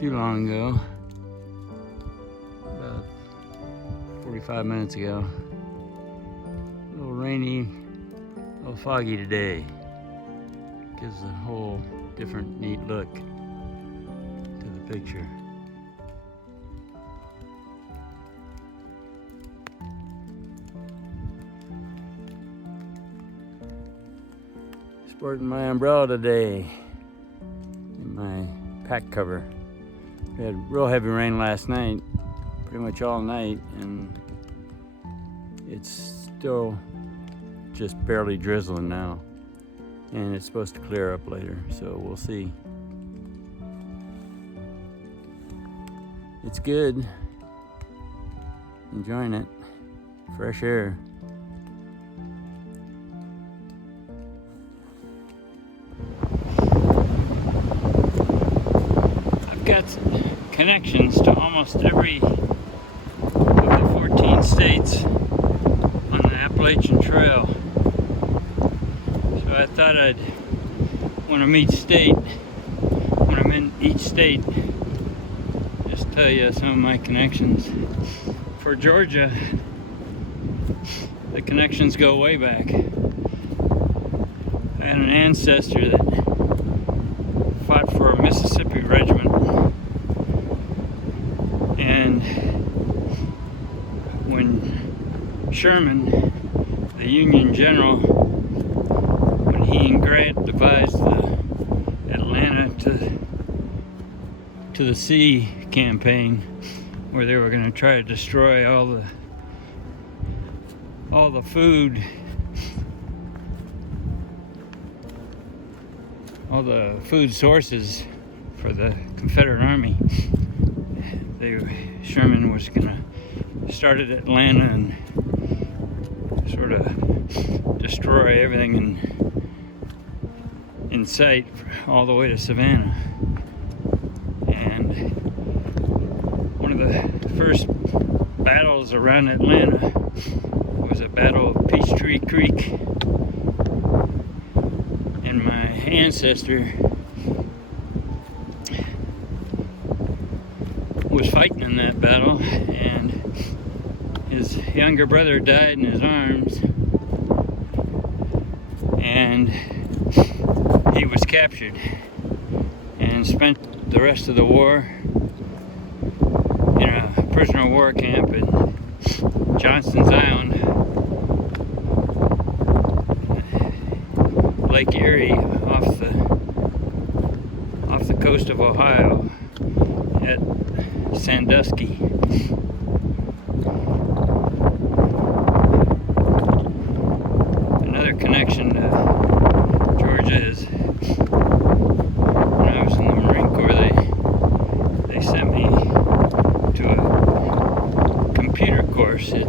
too long ago, about 45 minutes ago. A little rainy, a little foggy today. Gives a whole different neat look to the picture. Sporting my umbrella today and my pack cover. We had real heavy rain last night, pretty much all night, and it's still just barely drizzling now. And it's supposed to clear up later, so we'll see. It's good. Enjoying it. Fresh air. I've got connections to almost every of the 14 states on the Appalachian Trail. So I thought I'd, when I'm in each state, just tell you some of my connections. For Georgia, the connections go way back. I had an ancestor that fought for a Mississippi regiment, and when Sherman, the Union general, when he and Grant devised the Atlanta to the sea campaign, where they were going to try to destroy all the food, all the food sources for the Confederate Army. Sherman was going to start at Atlanta and sort of destroy everything in sight all the way to Savannah. And one of the first battles around Atlanta was a battle of Peachtree Creek. And my ancestor was fighting in that battle, and his younger brother died in his arms, and he was captured and spent the rest of the war in a prisoner of war camp at Johnston's Island, Lake Erie, off the coast of Ohio at Sandusky. Another connection to Georgia is when I was in the Marine Corps, they sent me to a computer course at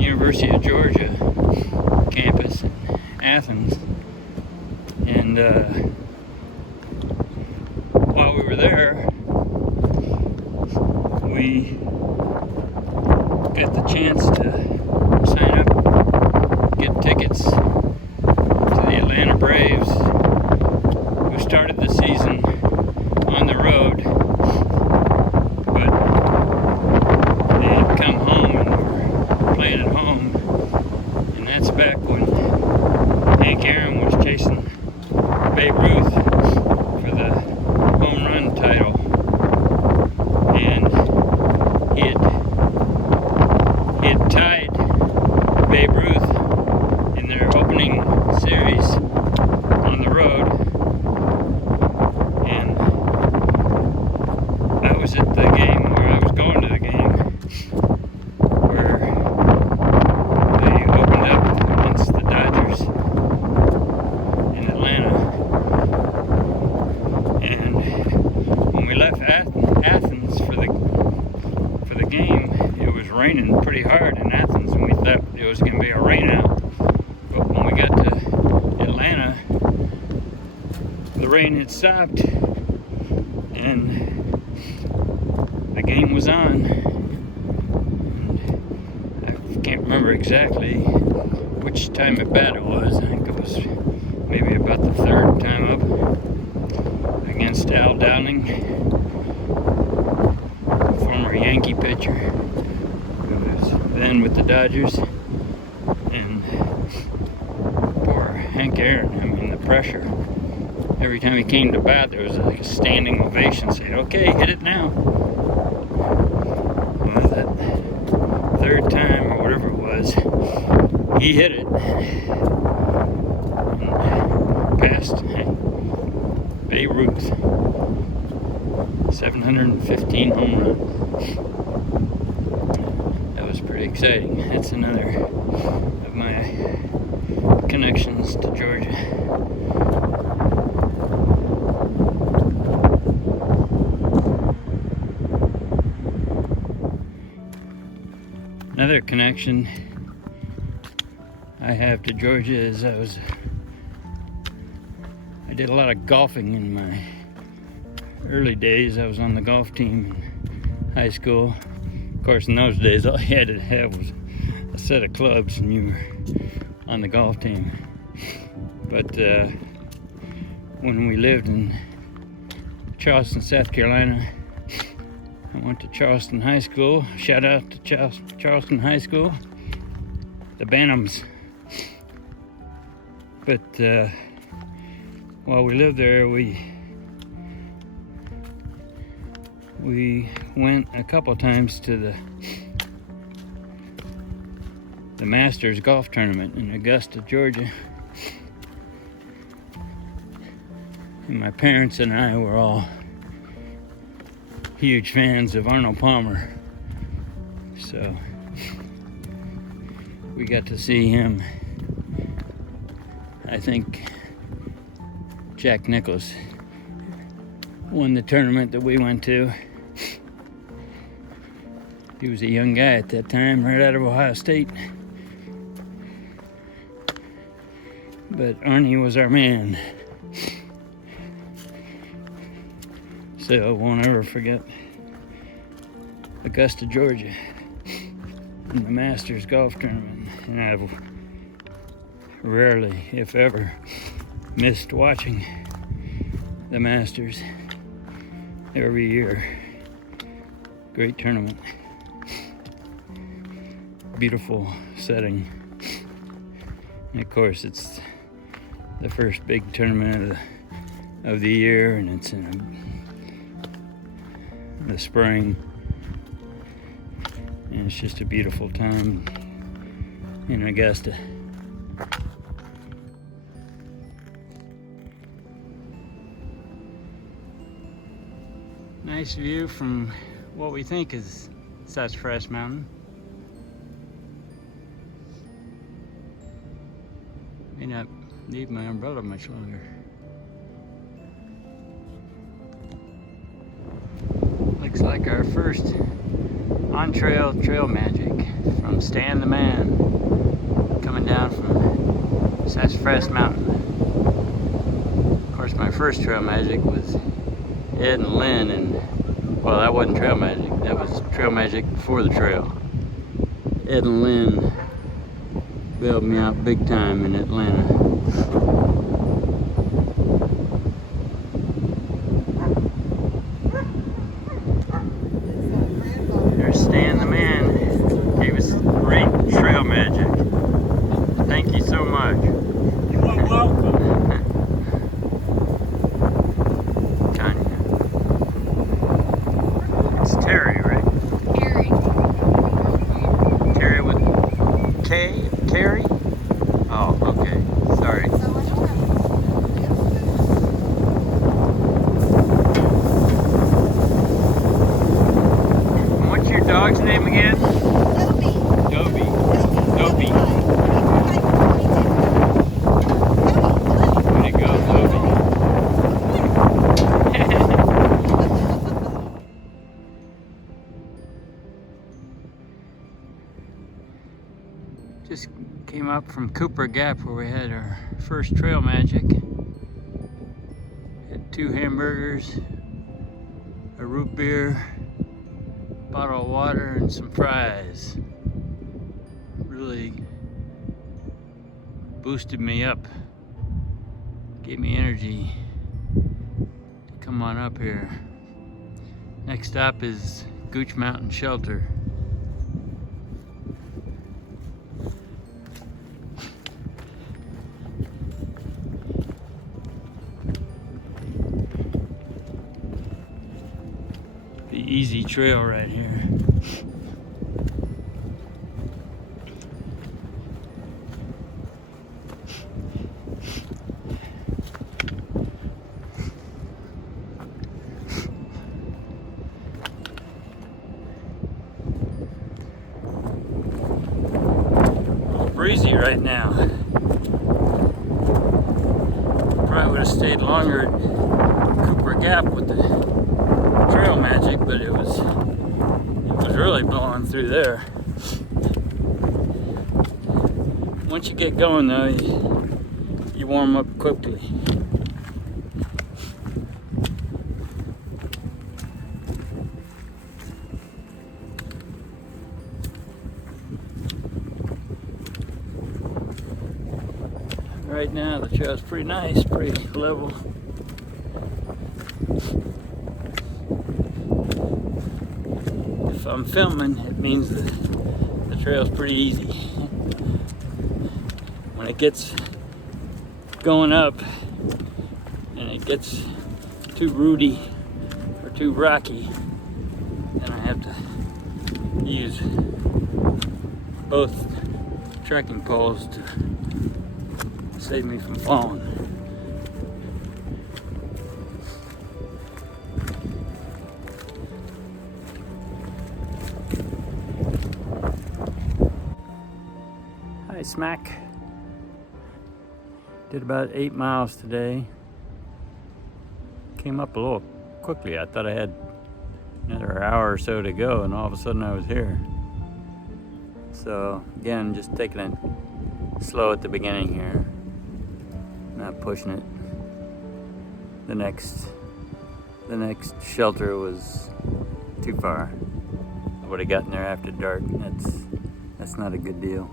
University of Georgia campus in Athens, and while we were there, we got the chance to sign up, get tickets to the Atlanta Braves, who started the season on the road, but they had come home and were playing at home, and that's back when Hank Aaron was chasing Babe Ruth for the home run title, and he had tied Babe Ruth in their opening series on the road, and I was at the game, or I was going to the game, where they opened up against the Dodgers in Atlanta. And when we left Athens for the game, it was raining pretty hard in Athens, and we thought it was going to be a rain out. But when we got to Atlanta, the rain had stopped, and the game was on. And I can't remember exactly which time at bat it was. I think it was maybe about the third time up. I can against Al Downing, former Yankee pitcher who was then with the Dodgers. And poor Hank Aaron, I mean, the pressure. Every time he came to bat, there was like a standing ovation saying, okay, hit it now. Well, that third time or whatever it was, he hit it. And passed Babe Ruth. 715 home runs. That was pretty exciting. That's another of my connections to Georgia. Another connection I have to Georgia is I did a lot of golfing in my early days. I was on the golf team in high school. Of course, in those days, all you had to have was a set of clubs and you were on the golf team. But when we lived in Charleston, South Carolina, I went to Charleston High School. Shout out to Charleston High School, the Bantams. But while we lived there, we went a couple times to the Masters golf tournament in Augusta, Georgia. And my parents and I were all huge fans of Arnold Palmer, so we got to see him. I think Jack Nicklaus won the tournament that we went to. He was a young guy at that time, right out of Ohio State. But Arnie was our man. So I won't ever forget Augusta, Georgia, in the Masters golf tournament. And I've rarely, if ever, missed watching the Masters every year. Great tournament. Beautiful setting. And of course, it's the first big tournament of the year, and it's in the spring, and it's just a beautiful time in Augusta. Nice view from what we think is Sassafras Mountain. May not need my umbrella much longer. Looks like our first on-trail trail magic from Stan the Man, coming down from Sassafras Mountain. Of course, my first trail magic was Ed and Lynn, and well, that wasn't trail magic. That was trail magic before the trail. Ed and Lynn bailed me out big time in Atlanta. There's Stan the Man. Gave us great trail magic. Thank you so much. You are welcome. Tanya. It's Terry, right? Terry with K? Terry? Oh, okay. Sorry. And what's your dog's name again? Dobie. Dobie. Way to go, Dobie. Just came up from Cooper Gap where we had our first trail magic. Had 2 hamburgers, a root beer, bottle of water, and some fries. Really boosted me up, gave me energy to Come on up here. Next stop is Gooch Shelter. The easy trail right here. Breezy right now. Probably would have stayed longer at Cooper Gap with the trail magic, but it was really blowing through there. Once you get going though, you warm up quickly. Right now the trail's pretty nice, pretty level. If I'm filming, it means the trail's pretty easy. When it gets going up and it gets too rooty or too rocky, then I have to use both trekking poles to save me from falling. Hi, Smack. Did about 8 miles today. Came up a little quickly. I thought I had another hour or so to go, and all of a sudden I was here. So again, just taking it slow at the beginning here. Not pushing it. The next shelter was too far. I would have gotten there after dark. That's not a good deal.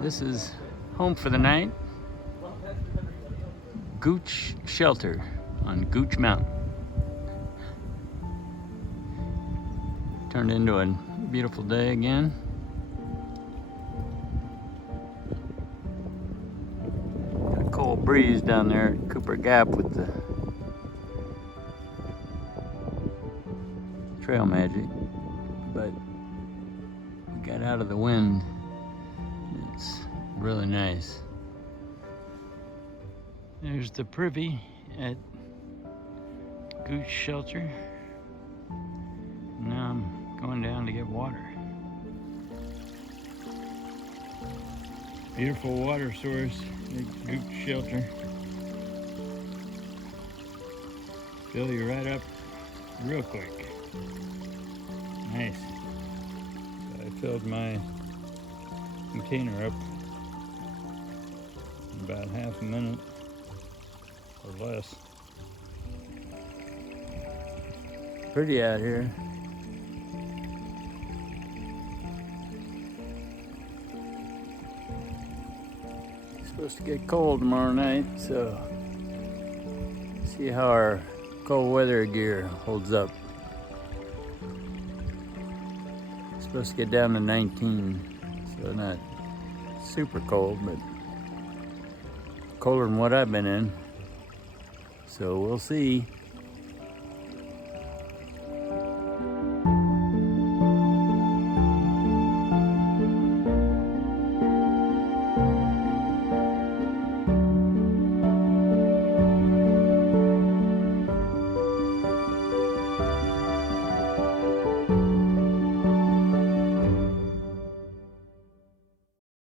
This is home for the night. Gooch Shelter on Gooch Mountain. Turned into a beautiful day again. Got a cold breeze down there at Cooper Gap with the trail magic, but we got out of the wind. It's really nice. There's the privy at Gooch Shelter. Now I'm going down to get water. Beautiful water source at Gooch Shelter. Fill you right up real quick. Nice. So I filled my container up in about half a minute or less. Pretty out here. It's supposed to get cold tomorrow night, so see how our cold weather gear holds up. It's supposed to get down to 19, so not super cold, but colder than what I've been in. So we'll see.